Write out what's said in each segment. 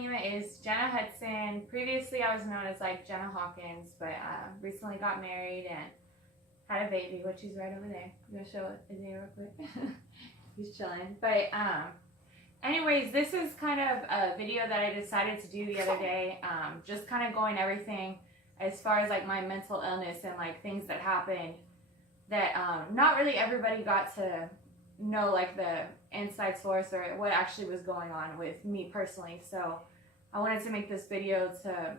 My name is Jenna Hudson. Previously, I was known as like Jenna Hawkins, but recently got married and had a baby, which is right over there. I'm gonna show Isaiah real quick. He's chilling. But anyways, this is kind of a video that I decided to do the other day. Just kind of going everything as far as like my mental illness and like things that happened that not really everybody got to know like the inside source or what actually was going on with me personally. So I wanted to make this video to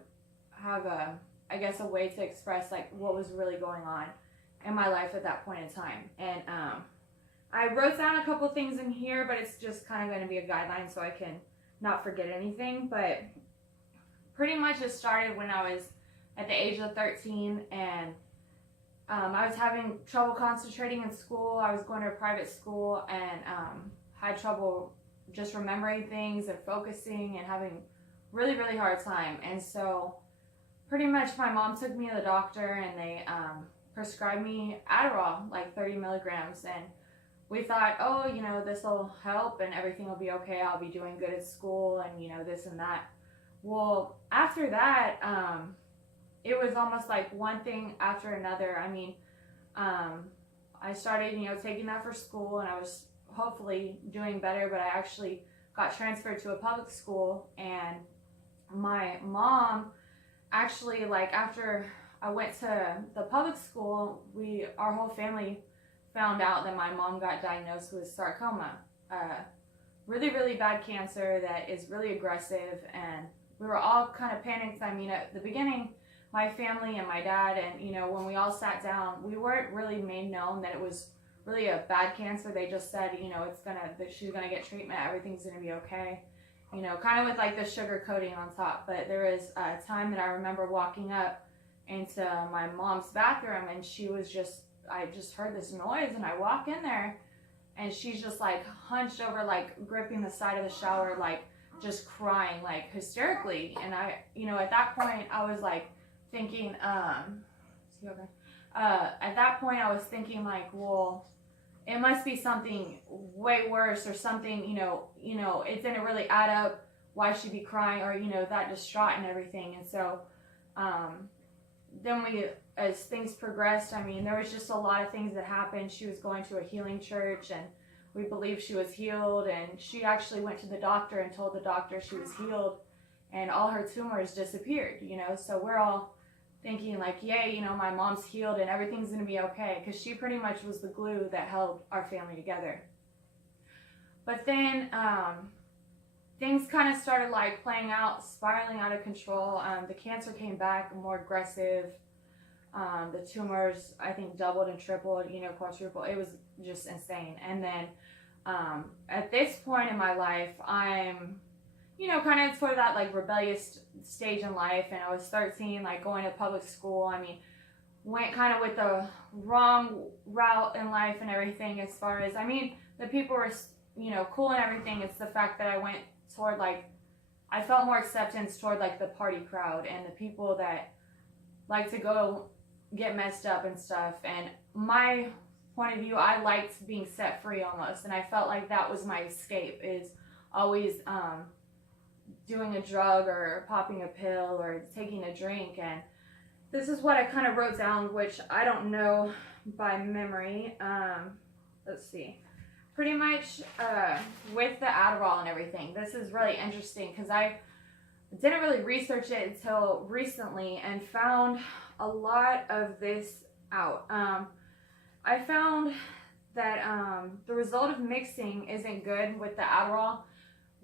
have I guess a way to express like what was really going on in my life at that point in time. And I wrote down a couple things in here, but it's just kind of going to be a guideline so I can not forget anything. But pretty much it started when I was at the age of 13, and I was having trouble concentrating in school. I was going to a private school and had trouble just remembering things and focusing and having really hard time. And so pretty much my mom took me to the doctor and they prescribed me Adderall, like 30 milligrams. And we thought, oh, you know, this will help and everything will be okay. I'll be doing good at school and, you know, this and that. Well, after that, it was almost like one thing after another. I mean, I started, you know, taking that for school and I was hopefully doing better, but I actually got transferred to a public school. And my mom actually, like, after I went to the public school, our whole family found out that my mom got diagnosed with sarcoma, really bad cancer that is really aggressive. And we were all kind of panicked. I mean, at the beginning, my family and my dad and, you know, when we all sat down, we weren't really made known that it was really a bad cancer. They just said, you know, that she's gonna get treatment, everything's gonna be okay, you know, kind of with like the sugar coating on top. But there was a time that I remember walking up into my mom's bathroom and I just heard this noise, and I walk in there and she's just like hunched over, like gripping the side of the shower, like just crying like hysterically. And I, you know, at that point I was like thinking, at that point I was thinking like, well, it must be something way worse or something, you know, it didn't really add up why she'd be crying or, you know, that distraught and everything. And so then as things progressed, I mean, there was just a lot of things that happened. She was going to a healing church and we believed she was healed, and she actually went to the doctor and told the doctor she was healed and all her tumors disappeared, you know. So we're all thinking like, yay, you know, my mom's healed and everything's gonna be okay, because she pretty much was the glue that held our family together. But then things kind of started like playing out, spiraling out of control. The cancer came back more aggressive. The tumors, I think, doubled and tripled, you know, quadrupled. It was just insane. And then at this point in my life, I'm, you know, kind of toward that like rebellious stage in life. And I was 13, like going to public school. I mean, went kind of with the wrong route in life and everything, as far as, I mean, the people were, you know, cool and everything. It's the fact that I went toward like, I felt more acceptance toward like the party crowd and the people that like to go get messed up and stuff. And my point of view, I liked being set free almost. And I felt like that was my escape, is always doing a drug or popping a pill or taking a drink. And this is what I kind of wrote down, which I don't know by memory. Let's see. Pretty much with the Adderall and everything, this is really interesting because I didn't really research it until recently and found a lot of this out. I found that the result of mixing isn't good with the Adderall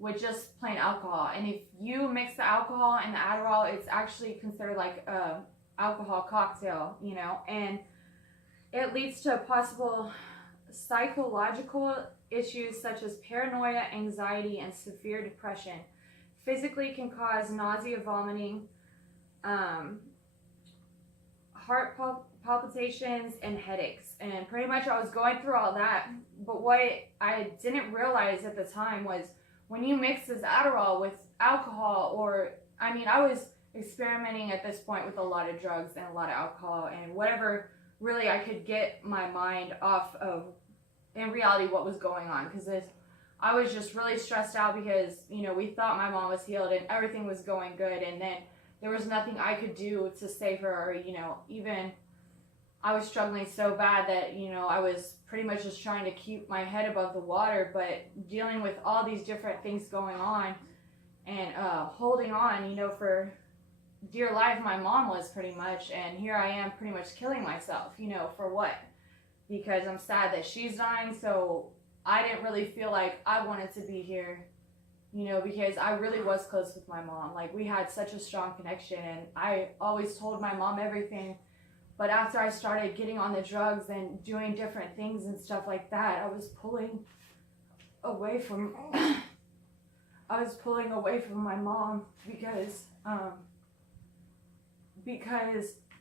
with just plain alcohol. And if you mix the alcohol and the Adderall, it's actually considered like a alcohol cocktail, you know, and it leads to possible psychological issues such as paranoia, anxiety, and severe depression. Physically can cause nausea, vomiting, heart palpitations, and headaches. And pretty much I was going through all that, but what I didn't realize at the time was when you mix this Adderall with alcohol, or, I mean, I was experimenting at this point with a lot of drugs and a lot of alcohol and whatever really I could get my mind off of, in reality, what was going on, because I was just really stressed out because, you know, we thought my mom was healed and everything was going good, and then there was nothing I could do to save her, or, you know, even I was struggling so bad that, you know, I was pretty much just trying to keep my head above the water, but dealing with all these different things going on and holding on, you know, for dear life. My mom was pretty much, and here I am pretty much killing myself, you know, for what? Because I'm sad that she's dying, so I didn't really feel like I wanted to be here, you know, because I really was close with my mom. Like, we had such a strong connection, and I always told my mom everything. But after I started getting on the drugs and doing different things and stuff like that, I was pulling away from my mom because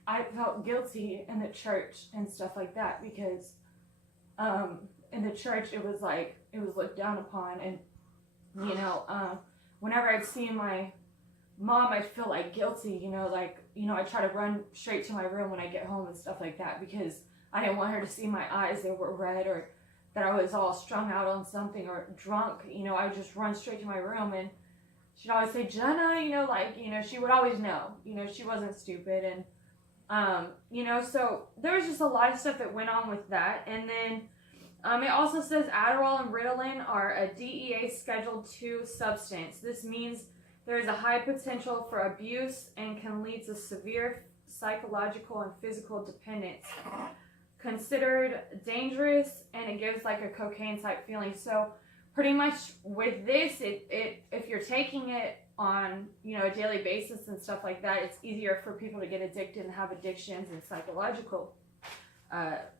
I felt guilty in the church and stuff like that, because in the church it was like it was looked down upon, and you know, whenever I'd see my mom, I'd feel like guilty, you know, like, you know, I try to run straight to my room when I get home and stuff like that, because I didn't want her to see my eyes that were red, or that I was all strung out on something or drunk. You know, I would just run straight to my room, and she'd always say, Jenna, you know, like, you know, she would always know, you know, she wasn't stupid. And you know, so there was just a lot of stuff that went on with that. And then it also says Adderall and Ritalin are a DEA Schedule II substance. This means there is a high potential for abuse and can lead to severe psychological and physical dependence. Considered dangerous, and it gives like a cocaine type feeling. So pretty much with this, it if you're taking it on, you know, a daily basis and stuff like that, it's easier for people to get addicted and have addictions and psychological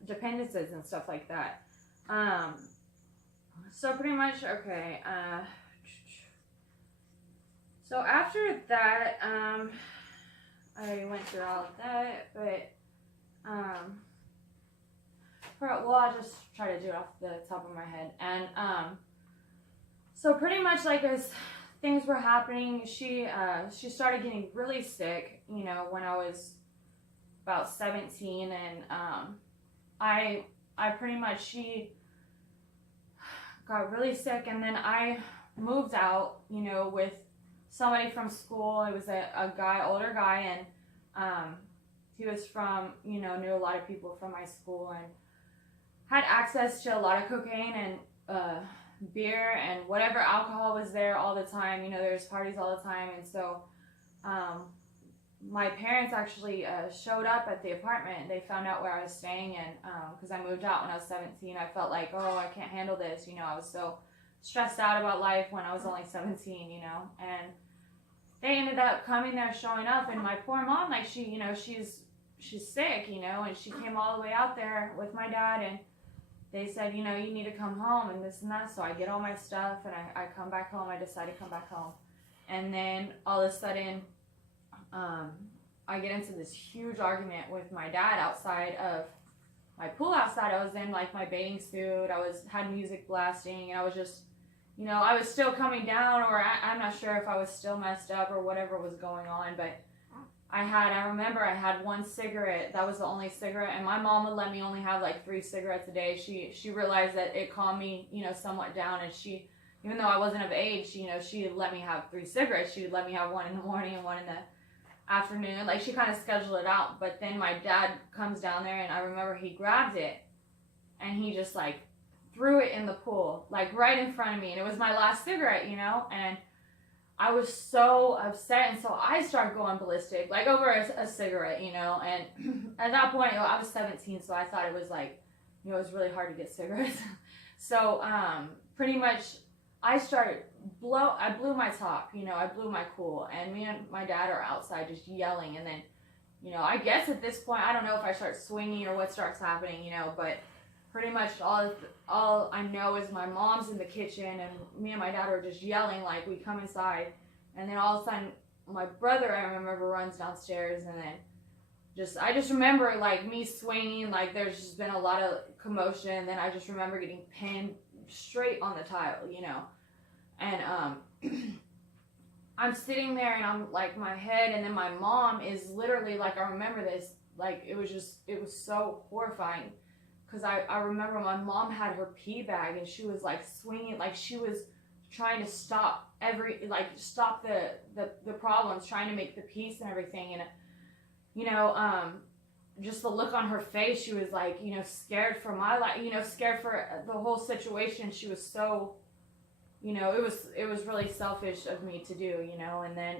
dependencies and stuff like that. So pretty much, okay. So after that, I went through all of that, but well, I'll just try to do it off the top of my head. And so pretty much, like, as things were happening, she started getting really sick, you know, when I was about 17, and I pretty much, she got really sick, and then I moved out, you know, with somebody from school. It was a guy, older guy, and he was from, you know, knew a lot of people from my school and had access to a lot of cocaine and beer and whatever alcohol was there all the time. You know, there was parties all the time. And so my parents actually showed up at the apartment, and they found out where I was staying. And because I moved out when I was 17, I felt like, oh, I can't handle this. You know, I was so stressed out about life when I was only 17, you know. And they ended up coming there, showing up, and my poor mom, like, she, you know, she's sick, you know, and she came all the way out there with my dad, and they said, you know, you need to come home and this and that. So I get all my stuff, and I come back home. I decide to come back home. And then all of a sudden, I get into this huge argument with my dad outside of my pool outside. I was in, like, my bathing suit. Had music blasting, and I was just, you know, I was still coming down, or I'm not sure if I was still messed up or whatever was going on, but I remember I had one cigarette. That was the only cigarette, and my mom would let me only have like 3 cigarettes a day. She realized that it calmed me, you know, somewhat down, and she, even though I wasn't of age, you know, she let me have 3 cigarettes. She would let me have one in the morning and one in the afternoon. Like, she kind of scheduled it out. But then my dad comes down there, and I remember he grabbed it, and he just, like, threw it in the pool, like, right in front of me. And it was my last cigarette, you know, and I was so upset, and so I started going ballistic, like, over a cigarette, you know. And at that point, you know, I was 17, so I thought it was like, you know, it was really hard to get cigarettes. So pretty much I blew my top, you know, I blew my cool, and me and my dad are outside just yelling. And then, you know, I guess at this point, I don't know if I start swinging or what starts happening, you know, but pretty much all I know is my mom's in the kitchen, and me and my dad are just yelling, like, we come inside. And then all of a sudden, my brother, I remember, runs downstairs, and then I just remember, like, me swinging, like, there's just been a lot of commotion. And then I just remember getting pinned straight on the tile, you know. And I'm sitting there, and I'm, like, my head, and then my mom is literally, like, I remember this, like, it was so horrifying because I remember my mom had her pee bag and she was like swinging, like she was trying to stop stop the problems, trying to make the peace and everything. And you know, just the look on her face, she was like, you know, scared for my life, you know, scared for the whole situation. She was so, you know, it was really selfish of me to do, you know. And then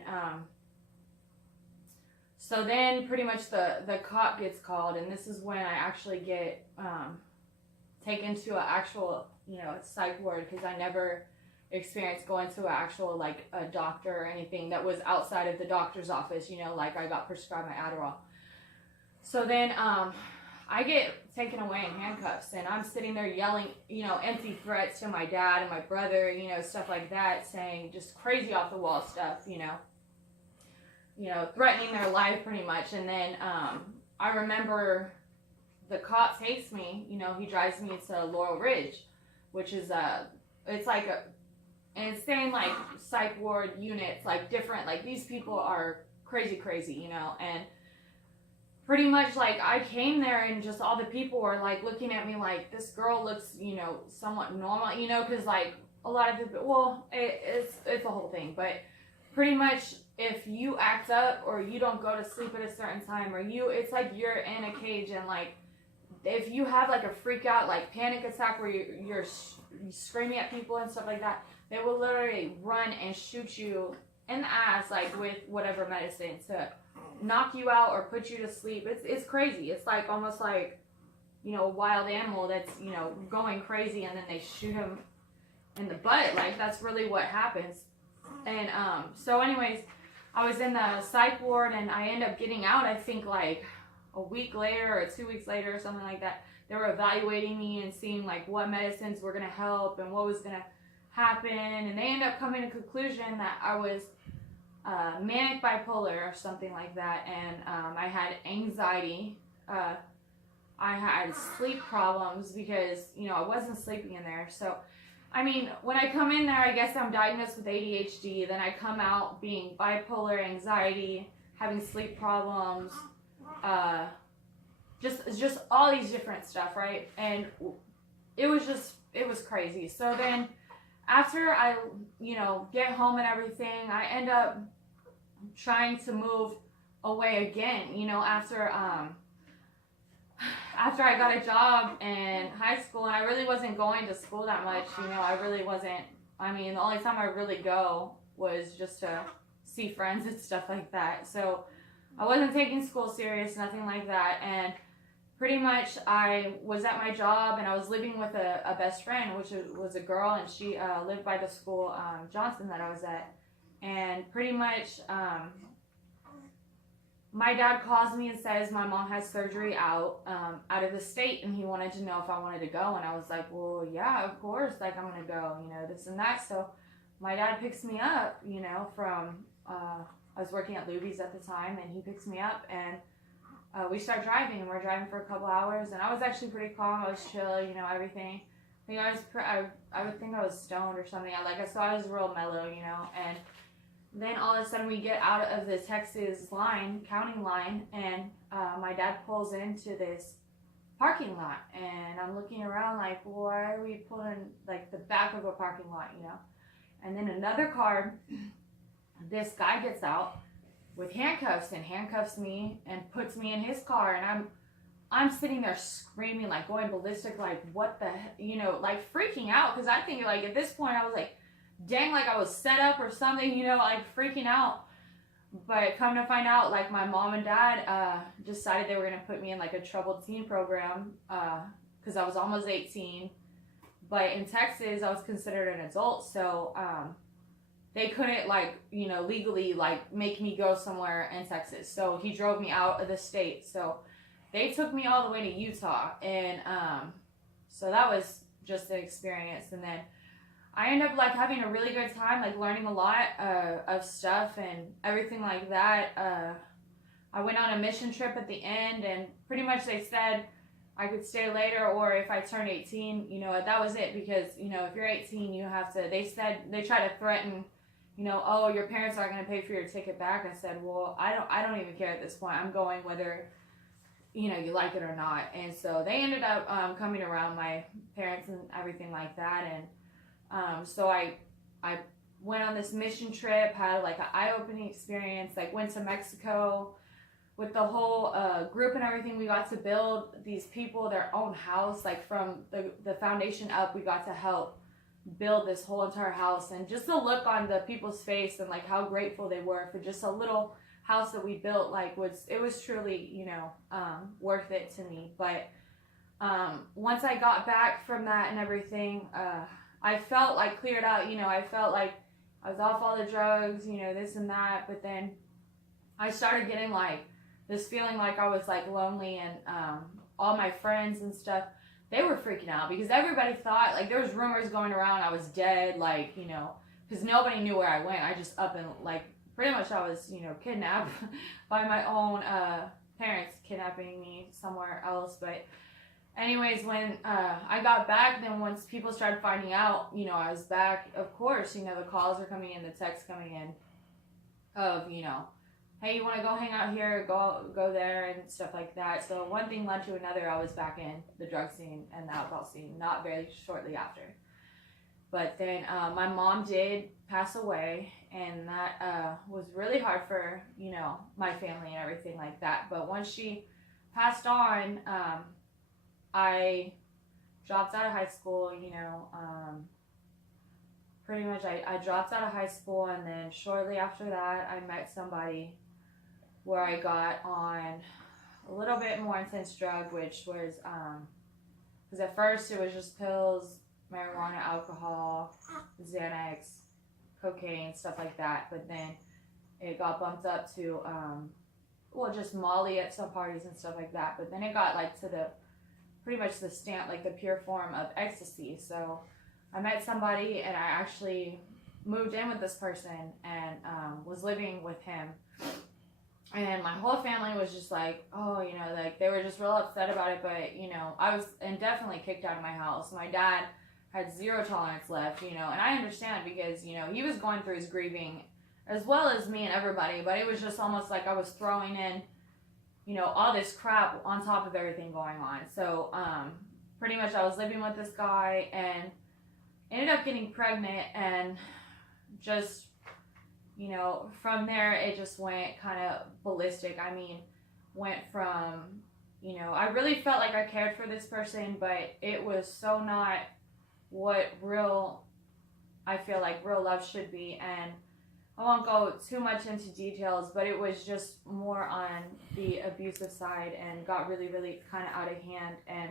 so then pretty much the cop gets called, and this is when I actually get taken to an actual, you know, psych ward, because I never experienced going to an actual, like, a doctor or anything that was outside of the doctor's office, you know, like I got prescribed my Adderall. So then I get taken away in handcuffs, and I'm sitting there yelling, you know, empty threats to my dad and my brother, you know, stuff like that, saying just crazy off the wall stuff, you know, threatening their life pretty much. And then I remember the cop takes me, you know, he drives me to Laurel Ridge, which is it's like a insane, like, psych ward units, like different, like these people are crazy, you know. And pretty much, like, I came there and just all the people were like looking at me like, this girl looks, you know, somewhat normal, you know, because like a lot of people, well, it's a whole thing, but pretty much if you act up or you don't go to sleep at a certain time, or it's like you're in a cage, and like if you have like a freak out, like panic attack where you're screaming at people and stuff like that, they will literally run and shoot you in the ass, like with whatever medicine to knock you out or put you to sleep. It's crazy. It's like almost like, you know, a wild animal that's, you know, going crazy, and then they shoot him in the butt. Like, that's really what happens. And so anyways, I was in the psych ward, and I ended up getting out, I think like a week later or 2 weeks later or something like that. They were evaluating me and seeing like what medicines were going to help and what was going to happen, and they ended up coming to the conclusion that I was manic bipolar or something like that. And I had anxiety, I had sleep problems because, you know, I wasn't sleeping in there. So I mean, when I come in there, I guess I'm diagnosed with ADHD. Then I come out being bipolar, anxiety, having sleep problems, just all these different stuff, right? And it was crazy. So then after I, you know, get home and everything, I end up trying to move away again, you know, after I got a job in high school, and I really wasn't going to school that much, you know. I really wasn't. I mean, the only time I really go was just to see friends and stuff like that. So I wasn't taking school serious, nothing like that. And pretty much I was at my job, and I was living with a best friend, which was a girl, and she lived by the school, Johnson, that I was at. And pretty much my dad calls me and says my mom has surgery out of the state, and he wanted to know if I wanted to go. And I was like, well, yeah, of course, like, I'm gonna go, you know, this and that. So my dad picks me up, you know, from I was working at Luby's at the time, and he picks me up, and we start driving, and we're driving for a couple hours. And I was actually pretty calm, I was chill, you know, everything. I think I would think I was stoned or something. So I was real mellow, you know. And then all of a sudden we get out of the Texas county line, and my dad pulls into this parking lot, and I'm looking around like, why are we pulling like the back of a parking lot, you know? And then another car, this guy gets out with handcuffs and handcuffs me and puts me in his car, and I'm sitting there screaming, like going ballistic, like what the, you know, like freaking out, because I think like at this point I was like, dang, like I was set up or something, you know, like freaking out. But come to find out, like my mom and dad decided they were going to put me in like a troubled teen program because I was almost 18. But in Texas, I was considered an adult, so they couldn't, like, you know, legally like make me go somewhere in Texas. So he drove me out of the state. So they took me all the way to Utah, and so that was just an experience. And then I ended up like having a really good time, like learning a lot of stuff and everything like that. I went on a mission trip at the end, and pretty much they said I could stay later, or if I turned 18, you know, that was it. Because, you know, if you're 18, you have to, they said, they try to threaten, you know, oh, your parents aren't going to pay for your ticket back. I said, well, I don't even care at this point. I'm going whether you know, you like it or not. And so they ended up coming around, my parents and everything like that. And so I went on this mission trip, had like an eye-opening experience, like went to Mexico with the whole group and everything. We got to build these people their own house, like from the foundation up. We got to help build this whole entire house, and just the look on the people's face and like how grateful they were for just a little house that we built, like it was truly, you know, worth it to me. But once I got back from that and everything, I felt like cleared out, you know. I felt like I was off all the drugs, you know, this and that. But then I started getting like this feeling like I was like lonely, and all my friends and stuff, they were freaking out because everybody thought, like, there was rumors going around I was dead, like, you know, because nobody knew where I went. I just up and like pretty much I was, you know, kidnapped by my own parents, kidnapping me somewhere else. But anyways, when I got back, then once people started finding out, you know, I was back, of course, you know, the calls are coming in, the texts coming in of, you know, hey, you want to go hang out here, go there and stuff like that. So one thing led to another. I was back in the drug scene and the alcohol scene not very shortly after. But then my mom did pass away, and that was really hard for, you know, my family and everything like that. But once she passed on, I dropped out of high school, you know, pretty much I dropped out of high school, and then shortly after that I met somebody where I got on a little bit more intense drug, which was, because at first it was just pills, marijuana, alcohol, Xanax, cocaine, stuff like that. But then it got bumped up to, well, just Molly at some parties and stuff like that. But then it got like to the, pretty much the stamp, like the pure form of ecstasy. So I met somebody, and I actually moved in with this person, and was living with him. And my whole family was just like, oh, you know, like they were just real upset about it. But, you know, I was definitely kicked out of my house. My dad had zero tolerance left, you know, and I understand because, you know, he was going through his grieving as well as me and everybody. But it was just almost like I was throwing in, you know, all this crap on top of everything going on. So pretty much I was living with this guy and ended up getting pregnant, and just, you know, from there it just went kind of ballistic. I mean, went from, you know, I really felt like I cared for this person, but it was so not what real, I feel like real love should be. And I won't go too much into details, but it was just more on the abusive side, and got really, really kind of out of hand, and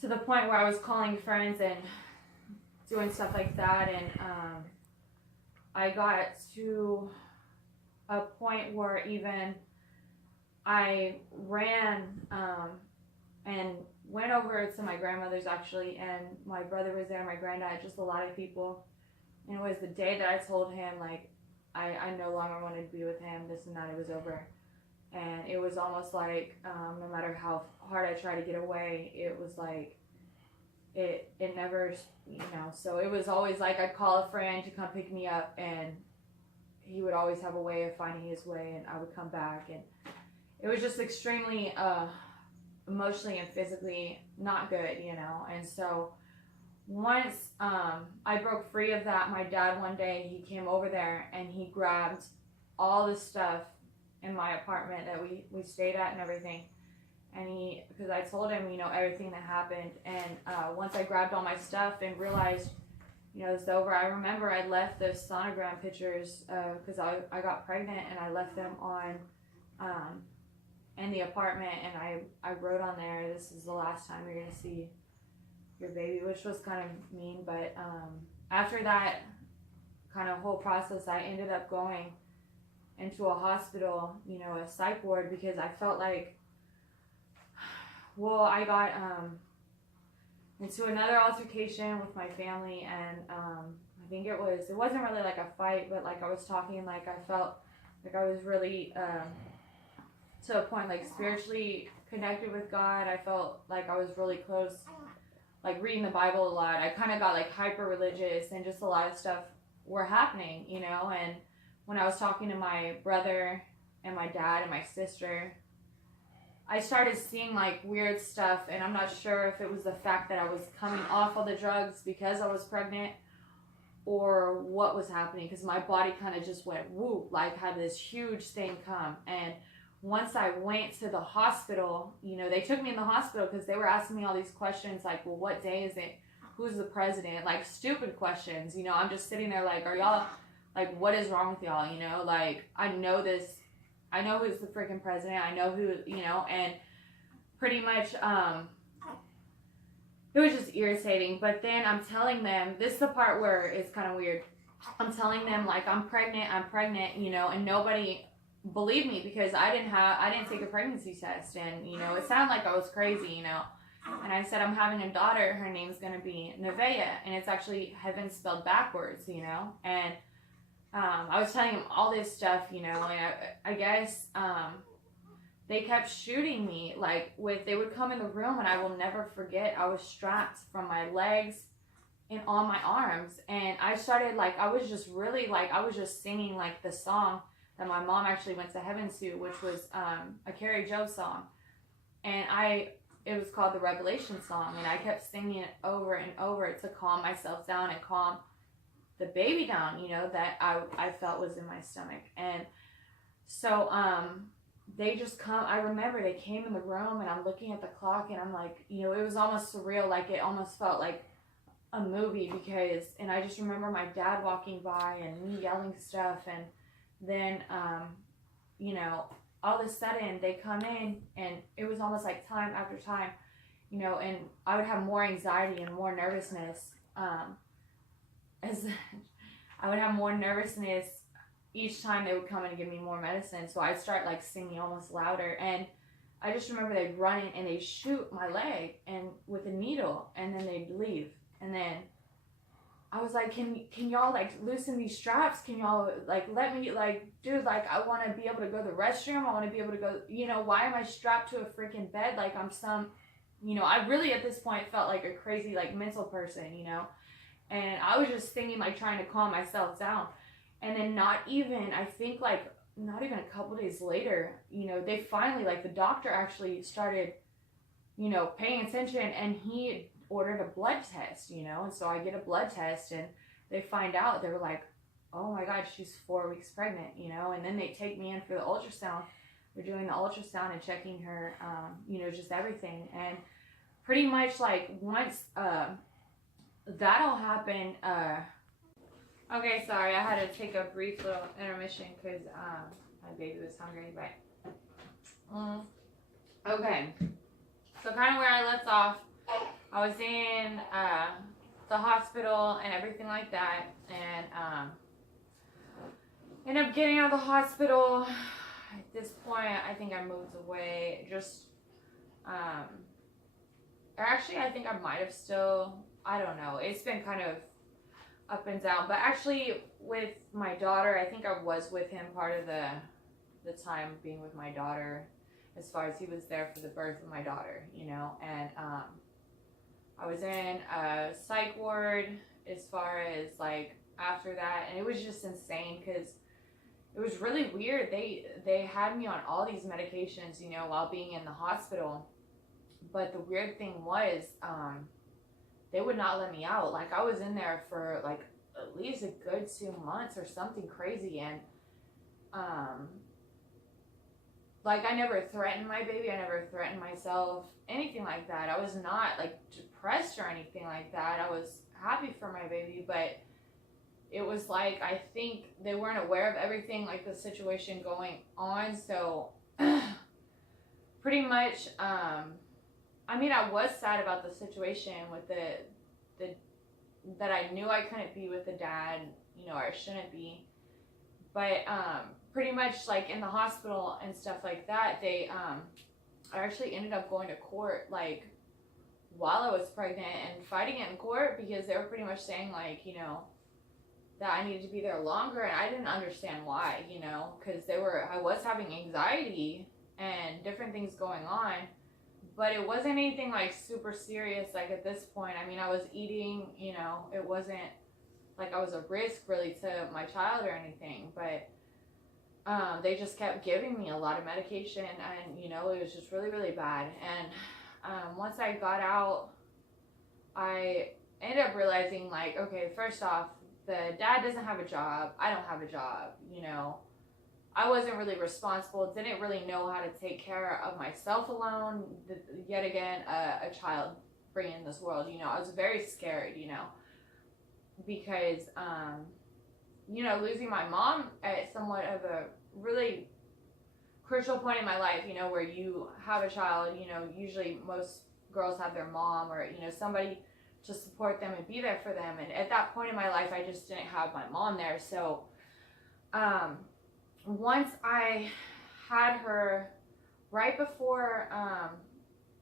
to the point where I was calling friends and doing stuff like that. And I got to a point where even I ran and went over to my grandmother's actually, and my brother was there, my granddad, just a lot of people. And it was the day that I told him, like, I no longer wanted to be with him, this and that, it was over. And it was almost like, no matter how hard I tried to get away, it was like, it never, you know. So it was always like I'd call a friend to come pick me up, and he would always have a way of finding his way, and I would come back. And it was just extremely emotionally and physically not good, you know. And so once I broke free of that, my dad one day, he came over there and he grabbed all the stuff in my apartment that we stayed at and everything. And he, because I told him, you know, everything that happened. And once I grabbed all my stuff and realized, you know, it's over, I remember I left the sonogram pictures because I got pregnant, and I left them on in the apartment, and I wrote on there, this is the last time you're going to see your baby, which was kind of mean. But after that kind of whole process, I ended up going into a hospital, you know, a psych ward, because I felt like, well, I got into another altercation with my family, and I think it wasn't really like a fight, but like I was talking, like I felt like I was really to a point like spiritually connected with God. I felt like I was really close, like reading the Bible a lot. I kind of got like hyper religious, and just a lot of stuff were happening, you know. And when I was talking to my brother and my dad and my sister, I started seeing like weird stuff, and I'm not sure if it was the fact that I was coming off all the drugs because I was pregnant or what was happening, because my body kind of just went whoop, like had this huge thing come. And once I went to the hospital, you know, they took me in the hospital because they were asking me all these questions like, well, what day is it? Who's the president? Like stupid questions, you know. I'm just sitting there like, are y'all, like, what is wrong with y'all, you know? Like, I know this, I know who's the freaking president, I know who, you know. And pretty much, it was just irritating. But then I'm telling them, this is the part where it's kind of weird. I'm telling them like, I'm pregnant, you know, and nobody believed me because I didn't take a pregnancy test. And, you know, it sounded like I was crazy, you know. And I said, I'm having a daughter, her name's going to be Nevaeh, and it's actually heaven spelled backwards, you know. And I was telling him all this stuff, you know, and I guess they kept shooting me, like, they would come in the room, and I will never forget, I was strapped from my legs and on my arms, and I started, like, I was just really, like, I was just singing, like, the song that my mom actually went to heaven to, which was a Carrie Joe song, and it was called the Revelation song, and I kept singing it over and over to calm myself down and calm the baby down, you know, that I felt was in my stomach. And so, they just come, I remember they came in the room, and I'm looking at the clock, and I'm like, you know, it was almost surreal, like, it almost felt like a movie, because, and I just remember my dad walking by, and me yelling stuff, and then, you know, all of a sudden, they come in, and it was almost like time after time, you know, and I would have more anxiety and more nervousness, as I would have more nervousness each time they would come in and give me more medicine. So I'd start like singing almost louder, and I just remember they'd run in and they'd shoot my leg and with a needle, and then they'd leave. And then I was like, can y'all like loosen these straps? Can y'all like let me, like, dude, like I want to be able to go to the restroom. I want to be able to go, you know, why am I strapped to a freaking bed? Like I'm some, you know, I really at this point felt like a crazy like mental person, you know. And I was just thinking, like, trying to calm myself down. And then not even a couple days later, you know, they finally, like, the doctor actually started, you know, paying attention, and he ordered a blood test, you know. And so I get a blood test, and they find out, they were like, oh my God, she's 4 weeks pregnant, you know. And then they take me in for the ultrasound. They're doing the ultrasound and checking her, you know, just everything. And pretty much, like, once, that'll happen. Okay, sorry, I had to take a brief little intermission because my baby was hungry. But okay, so kind of where I left off, I was in the hospital and everything like that, and ended up getting out of the hospital. At this point, I think I moved away. Just or actually, I think I might have still. I don't know. It's been kind of up and down. But actually, with my daughter, I think I was with him part of the time being with my daughter, as far as he was there for the birth of my daughter, you know. And I was in a psych ward as far as, like, after that. And it was just insane because it was really weird. They had me on all these medications, you know, while being in the hospital. But the weird thing was, they would not let me out. Like, I was in there for, like, at least a good 2 months or something crazy. And, like, I never threatened my baby. I never threatened myself, anything like that. I was not, like, depressed or anything like that. I was happy for my baby, but it was like, I think they weren't aware of everything, like, the situation going on. So, pretty much, I mean, I was sad about the situation with that I knew I couldn't be with the dad, you know, or I shouldn't be. But pretty much, like, in the hospital and stuff like that, I actually ended up going to court, like, while I was pregnant and fighting it in court because they were pretty much saying, like, you know, that I needed to be there longer, and I didn't understand why, you know, because I was having anxiety and different things going on. But it wasn't anything, like, super serious, like, at this point. I mean, I was eating, you know, it wasn't like I was a risk, really, to my child or anything. But they just kept giving me a lot of medication, and you know, it was just really, really bad. And once I got out, I ended up realizing, like, okay, first off, the dad doesn't have a job, I don't have a job, you know, I wasn't really responsible, didn't really know how to take care of myself alone. Yet again, a child bringing in this world, you know, I was very scared, you know, because, you know, losing my mom at somewhat of a really crucial point in my life, you know, where you have a child, you know, usually most girls have their mom or, you know, somebody to support them and be there for them. And at that point in my life, I just didn't have my mom there. So, once I had her, right before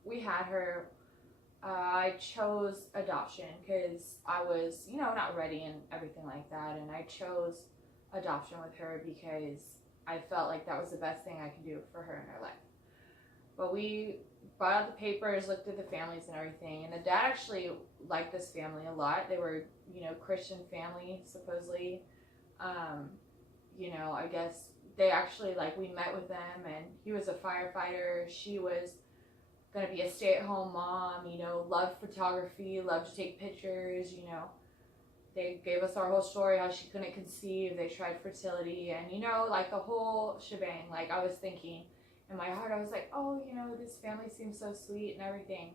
we had her, I chose adoption because I was, you know, not ready and everything like that. And I chose adoption with her because I felt like that was the best thing I could do for her in her life. But we brought out the papers, looked at the families and everything. And the dad actually liked this family a lot. They were, you know, Christian family, supposedly. You know, I guess they actually, like, we met with them, and he was a firefighter. She was going to be a stay-at-home mom, you know, loved photography, loved to take pictures, you know. They gave us our whole story, how she couldn't conceive, they tried fertility, and, you know, like, the whole shebang. Like, I was thinking in my heart, I was like, oh, you know, this family seems so sweet and everything.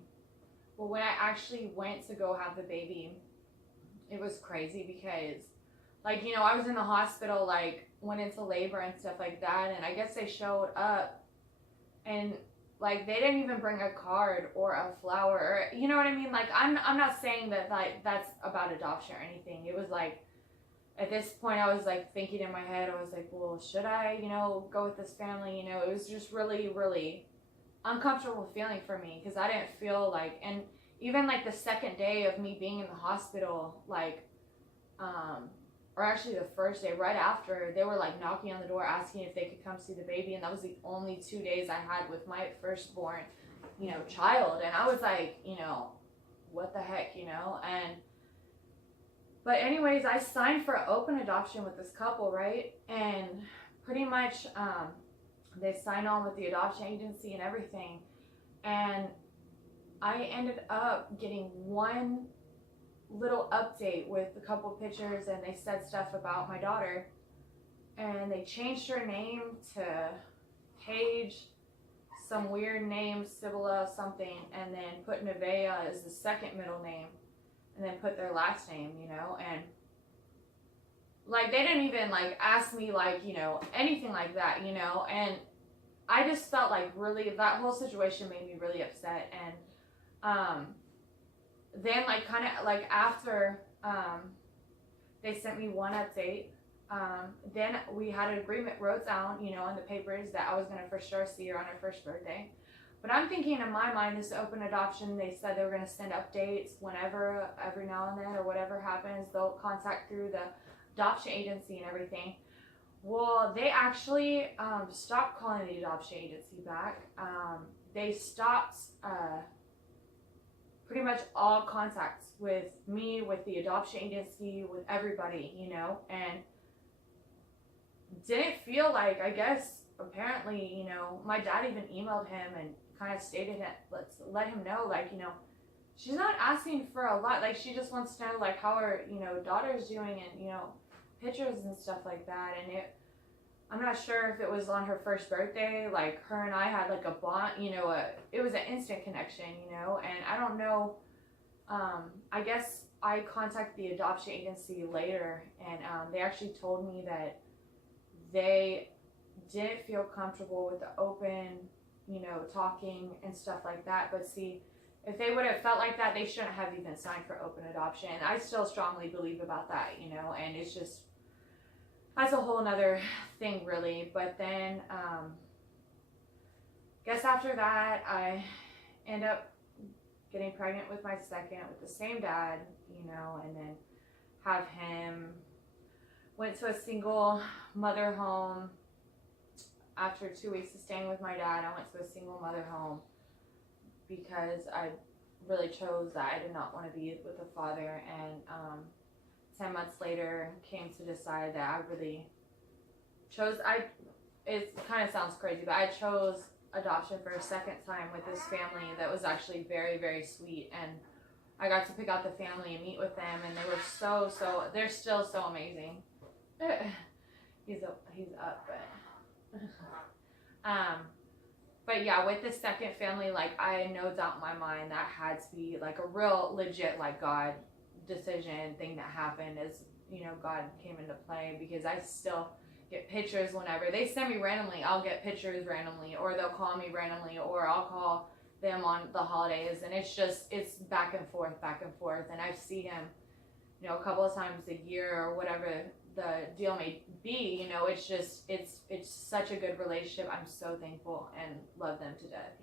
But when I actually went to go have the baby, it was crazy because, like, you know, I was in the hospital, like, went into labor and stuff like that, and I guess they showed up, and, like, they didn't even bring a card or a flower, or, you know what I mean? Like, I'm not saying that, like, that's about adoption or anything. It was, like, at this point, I was, like, thinking in my head, I was like, well, should I, you know, go with this family? You know, it was just really, really uncomfortable feeling for me, because I didn't feel like, and even, like, the second day of me being in the hospital, like, or actually the first day, right after, they were, like, knocking on the door asking if they could come see the baby, and that was the only 2 days I had with my firstborn, you know, child. And I was like, you know, what the heck, you know? And but anyways, I signed for open adoption with this couple, right? And pretty much they signed on with the adoption agency and everything, and I ended up getting one little update with a couple pictures, and they said stuff about my daughter, and they changed her name to Paige, some weird name, Sibylla something, and then put Nevaeh as the second middle name, and then put their last name, you know. And, like, they didn't even, like, ask me, like, you know, anything like that, you know. And I just felt like, really, that whole situation made me really upset. And then, like, kind of, like, after they sent me one update, then we had an agreement wrote down, you know, in the papers that I was going to for sure see her on her first birthday. But I'm thinking in my mind, this open adoption, they said they were going to send updates whenever, every now and then, or whatever happens, they'll contact through the adoption agency and everything. Well, they actually stopped calling the adoption agency back. They stopped pretty much all contacts with me, with the adoption agency, with everybody, you know, and didn't feel like, I guess, apparently, you know, my dad even emailed him and kind of stated it, let him know, like, you know, she's not asking for a lot, like, she just wants to know, like, how her, you know, daughter's doing, and, you know, pictures and stuff like that. And I'm not sure if it was on her first birthday, like, her and I had, like, a bond, you know, it was an instant connection, you know. And I don't know, I guess I contacted the adoption agency later, and they actually told me that they didn't feel comfortable with the open, you know, talking and stuff like that. But see, if they would have felt like that, they shouldn't have even signed for open adoption. I still strongly believe about that, you know. And it's just, that's a whole nother thing, really. But then, guess after that, I end up getting pregnant with my second, with the same dad, you know, and then have him, went to a single mother home. After 2 weeks of staying with my dad, I went to a single mother home because I really chose that. I did not want to be with a father. And 10 months later, came to decide that I really chose, it kind of sounds crazy, but I chose adoption for a second time with this family that was actually very, very sweet. And I got to pick out the family and meet with them, and they were they're still so amazing. he's up, but yeah, with the second family, like, I no doubt in my mind that had to be like a real legit, like, God decision thing that happened, as God came into play, because I still get pictures whenever they send me randomly. I'll get pictures randomly, or they'll call me randomly, or I'll call them on the holidays, and it's back and forth, and I see him a couple of times a year, or whatever the deal may be. It's such a good relationship. I'm so thankful and love them to death.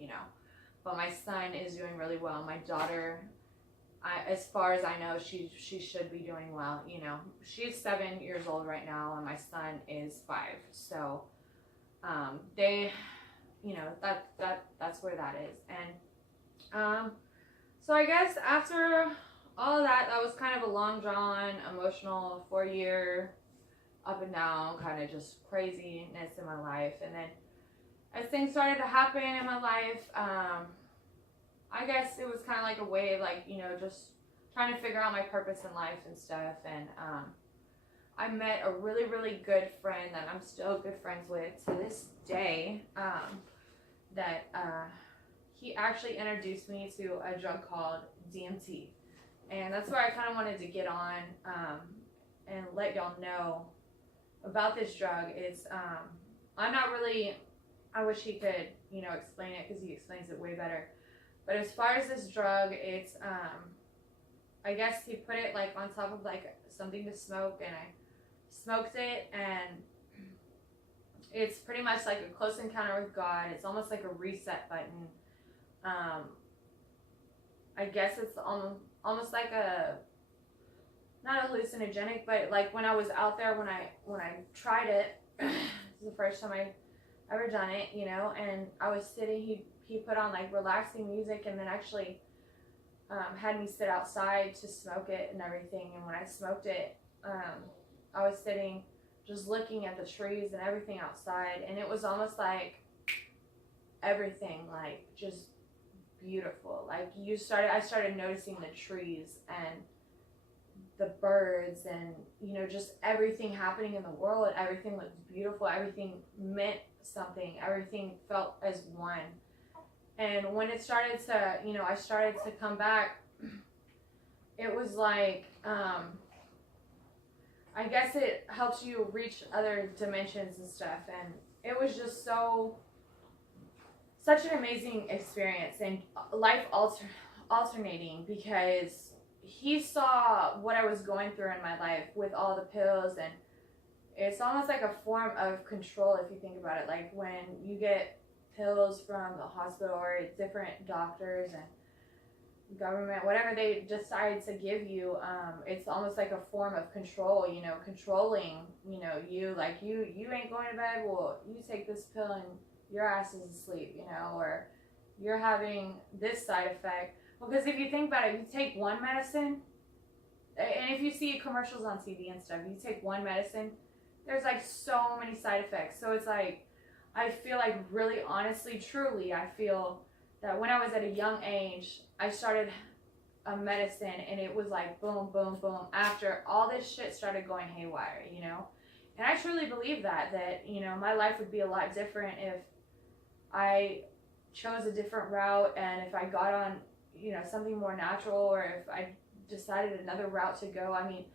But my son is doing really well. My daughter, as far as I know, she should be doing well. She's 7 years old right now, and my son is 5. So, they, that's where that is. And, so I guess after all of that, that was kind of a long drawn, emotional 4-year up and down, kind of just craziness in my life. And then as things started to happen in my life, I guess it was kind of like a way of, like, just trying to figure out my purpose in life and stuff. And I met a really, really good friend that I'm still good friends with to this day, that he actually introduced me to a drug called Didnt. And that's where I kind of wanted to get on and let y'all know about this drug. It's, I'm not really, I wish he could, explain it, because he explains it way better. But as far as this drug, it's, I guess he put it like on top of like something to smoke, and I smoked it, and it's pretty much like a close encounter with God. It's almost like a reset button. I guess it's almost like a, not hallucinogenic, but like when I was out there, when I tried it, this is the first time I ever done it, and I was sitting, he put on like relaxing music, and then actually had me sit outside to smoke it and everything. And when I smoked it, I was sitting just looking at the trees and everything outside, and it was almost like everything, like, just beautiful. Like, I started noticing the trees and the birds, and just everything happening in the world. Everything looked beautiful. Everything meant something. Everything felt as one. And when it started to, I started to come back, it was like, I guess it helps you reach other dimensions and stuff. And it was just such an amazing experience, and life alternating, because he saw what I was going through in my life with all the pills, and it's almost like a form of control if you think about it. Like when you get pills from the hospital or different doctors and government, whatever they decide to give you, it's almost like a form of control, controlling, you, like, you ain't going to bed, well, you take this pill and your ass is asleep, or you're having this side effect. Because if you think about it, you take one medicine, and if you see commercials on TV and stuff, you take one medicine, there's like so many side effects. So it's like, I feel like, really honestly, truly, I feel that when I was at a young age, I started a medicine, and it was like boom, boom, boom, after all this shit started going haywire, And I truly believe that, my life would be a lot different if I chose a different route, and if I got on, something more natural, or if I decided another route to go. I mean,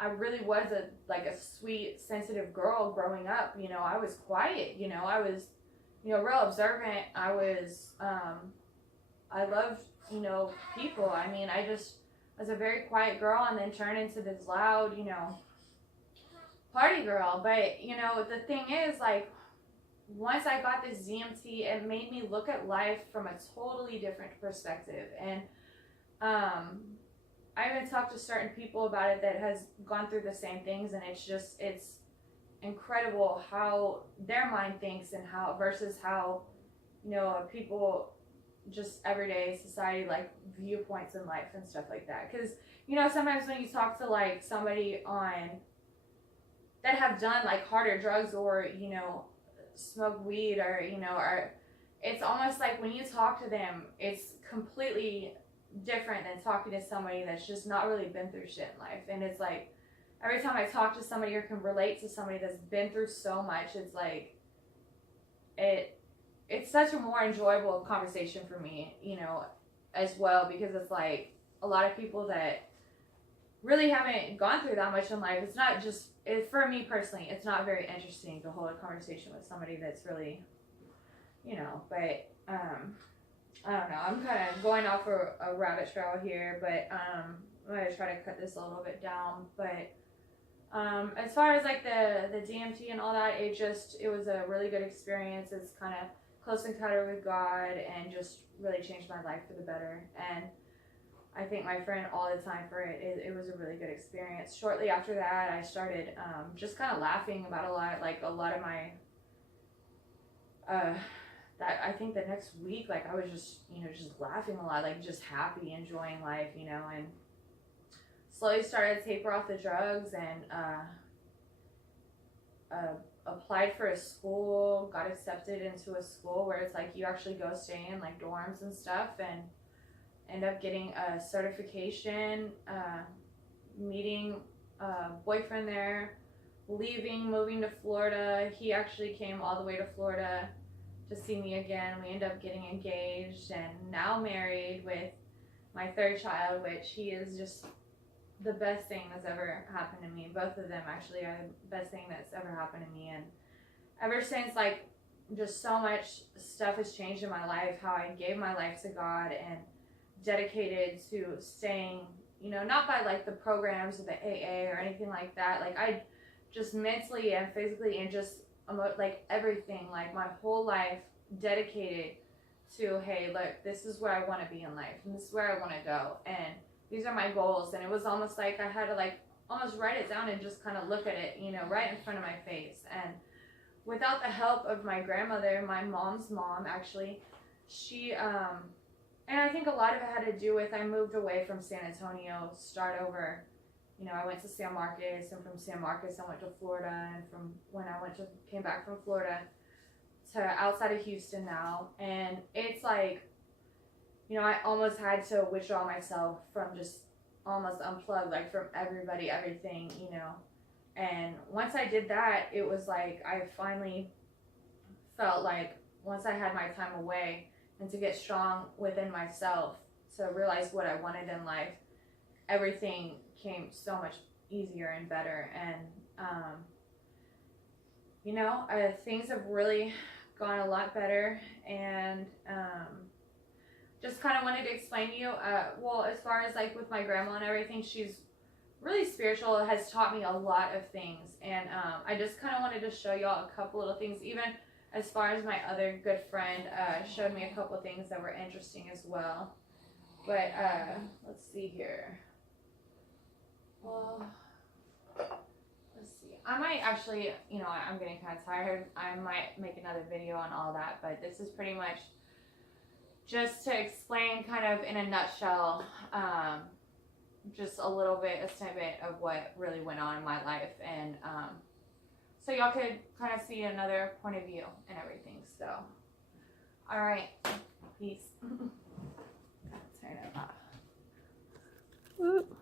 I really was a sweet, sensitive girl growing up. I was quiet. I was, real observant. I was, I loved, people. I mean, I just was a very quiet girl, and then turned into this loud, party girl. But, the thing is, like, once I got this DMT, it made me look at life from a totally different perspective. And, I even talked to certain people about it that has gone through the same things, and it's incredible how their mind thinks, and how versus how, people just everyday society, like, viewpoints in life and stuff like that. Because, sometimes when you talk to, like, somebody that have done, like, harder drugs, or, smoke weed or, you know, or it's almost like when you talk to them, it's completely different than talking to somebody that's just not really been through shit in life. And it's like, every time I talk to somebody or can relate to somebody that's been through so much, it's like, it's such a more enjoyable conversation for me, you know, as well, because it's like a lot of people that really haven't gone through that much in life. It's not just, for me personally, it's not very interesting to hold a conversation with somebody that's really, you know, but I don't know. I'm kind of going off a rabbit trail here, but I'm going to try to cut this a little bit down. But as far as like the DMT and all that, it was a really good experience. It's kind of close encounter with God and just really changed my life for the better. And I thank my friend all the time for it. It was a really good experience. Shortly after that, I started just kind of laughing about a lot of my that I think the next week, like I was just, you know, just laughing a lot, like just happy, enjoying life, you know, and slowly started to taper off the drugs and applied for a school, got accepted into a school where it's like you actually go stay in like dorms and stuff, and end up getting a certification, meeting a boyfriend there, leaving, moving to Florida. He actually came all the way to Florida to see me again. We ended up getting engaged and now married with my third child, which he is just the best thing that's ever happened to me. Both of them actually are the best thing that's ever happened to me. And ever since, like, just so much stuff has changed in my life, how I gave my life to God and dedicated to staying, you know, not by like the programs or the AA or anything like that. Like I just mentally and physically and just like everything, like my whole life dedicated to, hey, look, this is where I want to be in life and this is where I want to go. And these are my goals. And it was almost like I had to like almost write it down and just kind of look at it, you know, right in front of my face. And without the help of my grandmother, my mom's mom, actually, she, and I think a lot of it had to do with I moved away from San Antonio, start over. You know, I went to San Marcos, and from San Marcos I went to Florida, and from when I came back from Florida to outside of Houston now. And it's like, you know, I almost had to withdraw myself from just almost unplug, like from everybody, everything, you know. And once I did that, it was like I finally felt like once I had my time away and to get strong within myself, to realize what I wanted in life, everything came so much easier and better. And, you know, things have really gone a lot better. And just kind of wanted to explain to you, well, as far as like with my grandma and everything, she's really spiritual, has taught me a lot of things. And I just kind of wanted to show y'all a couple little things, even as far as my other good friend showed me a couple of things that were interesting as well. But let's see here. Well, let's see. I might actually, you know, I'm getting kind of tired. I might make another video on all that, but this is pretty much just to explain kind of in a nutshell, just a little bit, a snippet of what really went on in my life. And so y'all could kind of see another point of view and everything. So, all right, peace. Turn it off. Whoop.